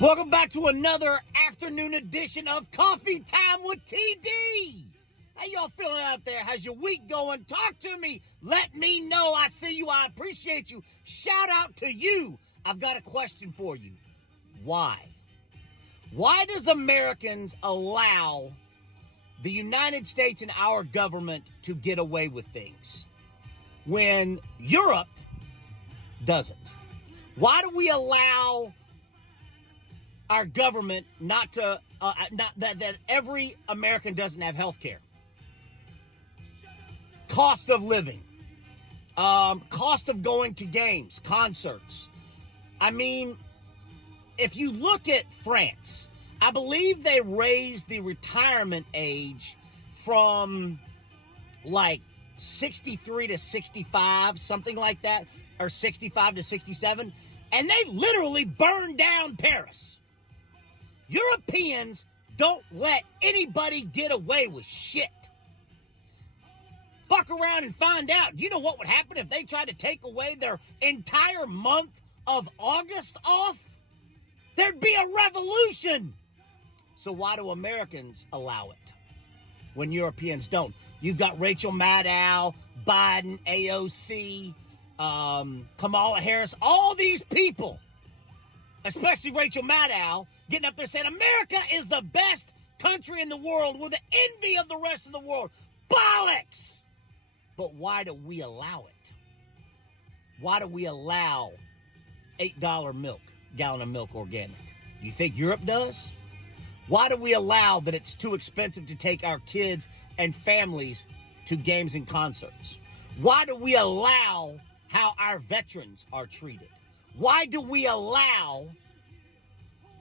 Welcome back to another afternoon edition of Coffee Time with TD. How y'all feeling out there? How's your week going? Talk to me. Let me know. I see you. I appreciate you. Shout out to you. I've got a question for you. Why? Why does Americans allow the United States and our government to get away with things when Europe doesn't? Why do we allow our government not to, that every American doesn't have health care? Cost of living, cost of going to games, concerts. I mean, if you look at France, I believe they raised the retirement age from like 63 to 65, something like that, or 65 to 67, and they literally burned down Paris. Europeans don't let anybody get away with shit. Fuck around and find out. You know what would happen if they tried to take away their entire month of August off? There'd be a revolution. So why do Americans allow it when Europeans don't? You've got Rachel Maddow, Biden, AOC, Kamala Harris, all these people, especially Rachel Maddow, getting up there saying America is the best country in the world. We're the envy of the rest of the world. Bollocks! But why do we allow it? Why do we allow $8 milk, gallon of milk organic? You think Europe does? Why do we allow that it's too expensive to take our kids and families to games and concerts? Why do we allow how our veterans are treated? Why do we allow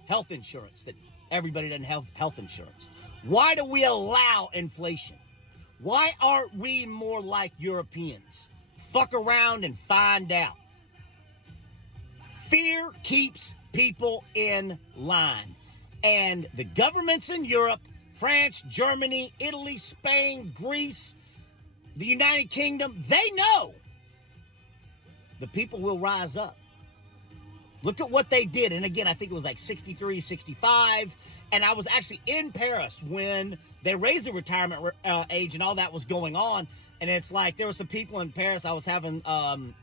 health insurance, that everybody doesn't have health insurance? Why do we allow inflation? Why aren't we more like Europeans? Fuck around and find out. Fear keeps people in line. And the governments in Europe, France, Germany, Italy, Spain, Greece, the United Kingdom, they know the people will rise up. Look at what they did. And again, I think it was like 63, 65. And I was actually in Paris when they raised the retirement age and all that was going on. And it's like there were some people in Paris I was having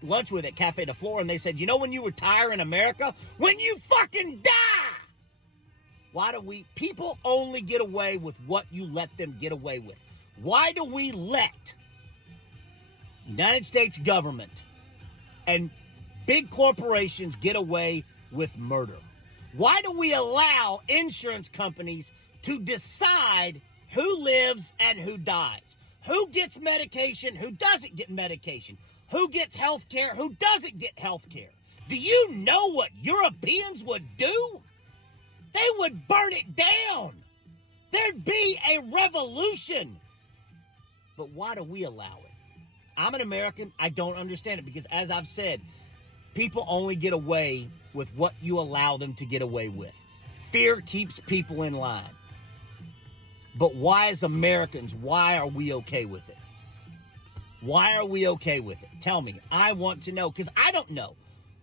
lunch with at Cafe de Flore. And they said, you know when you retire in America? When you fucking die! Why do people only get away with what you let them get away with? Why do we let United States government and big corporations get away with murder? Why do we allow insurance companies to decide who lives and who dies? Who gets medication, who doesn't get medication? Who gets health care, who doesn't get health care? Do you know what Europeans would do? They would burn it down. There'd be a revolution. But why do we allow it? I'm an American. I don't understand it because, as I've said, people only get away with what you allow them to get away with. Fear keeps people in line. But why, as Americans, why are we okay with it? Why are we okay with it? Tell me. I want to know, because I don't know.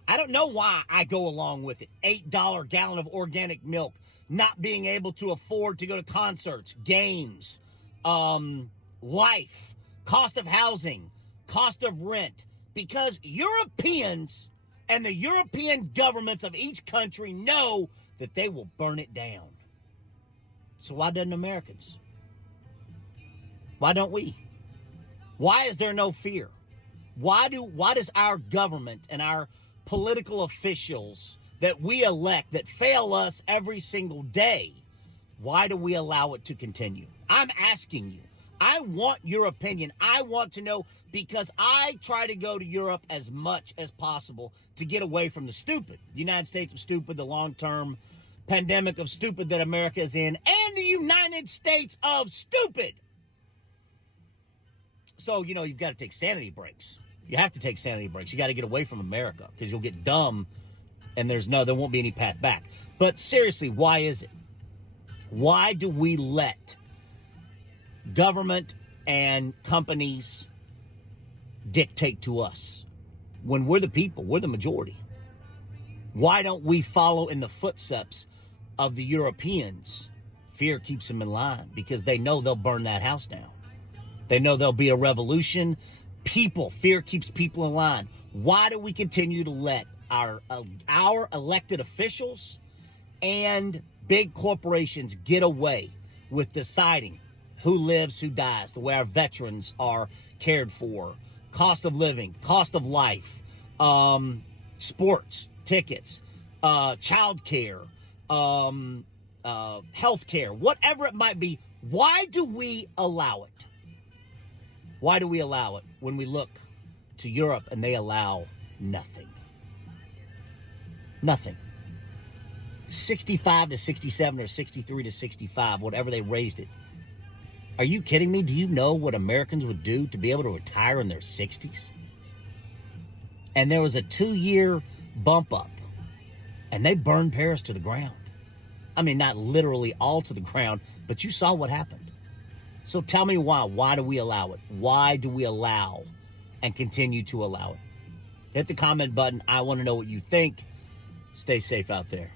I don't know why I go along with it. $8 gallon of organic milk, not being able to afford to go to concerts, games, life, cost of housing, cost of rent. Because Europeans and the European governments of each country know that they will burn it down. So why doesn't Americans? Why don't we? Why is there no fear? Why does our government and our political officials that we elect that fail us every single day, why do we allow it to continue? I'm asking you. I want your opinion. I want to know because I try to go to Europe as much as possible to get away from the stupid. The United States of stupid, the long-term pandemic of stupid that America is in, and the United States of stupid. So, you've got to take sanity breaks. You have to take sanity breaks. You got to get away from America because you'll get dumb and there won't be any path back. But seriously, why is it? Why do we let government and companies dictate to us when we're the people, we're the majority? Why don't we follow in the footsteps of the Europeans, fear keeps them in line because they know they'll burn that house down. They know there'll be a revolution. Fear keeps people in line. Why do we continue to let our elected officials and big corporations get away with deciding who lives, who dies, the way our veterans are cared for, cost of living, cost of life, sports tickets, child care, health care, whatever it might be? Why do we allow it? Why do we allow it when we look to Europe and they allow nothing? Nothing. 65 to 67 or 63 to 65, whatever they raised it. Are you kidding me? Do you know what Americans would do to be able to retire in their 60s? And there was a 2-year bump up, and they burned Paris to the ground. I mean, not literally all to the ground, but you saw what happened. So tell me why. Why do we allow it? Why do we allow and continue to allow it? Hit the comment button. I want to know what you think. Stay safe out there.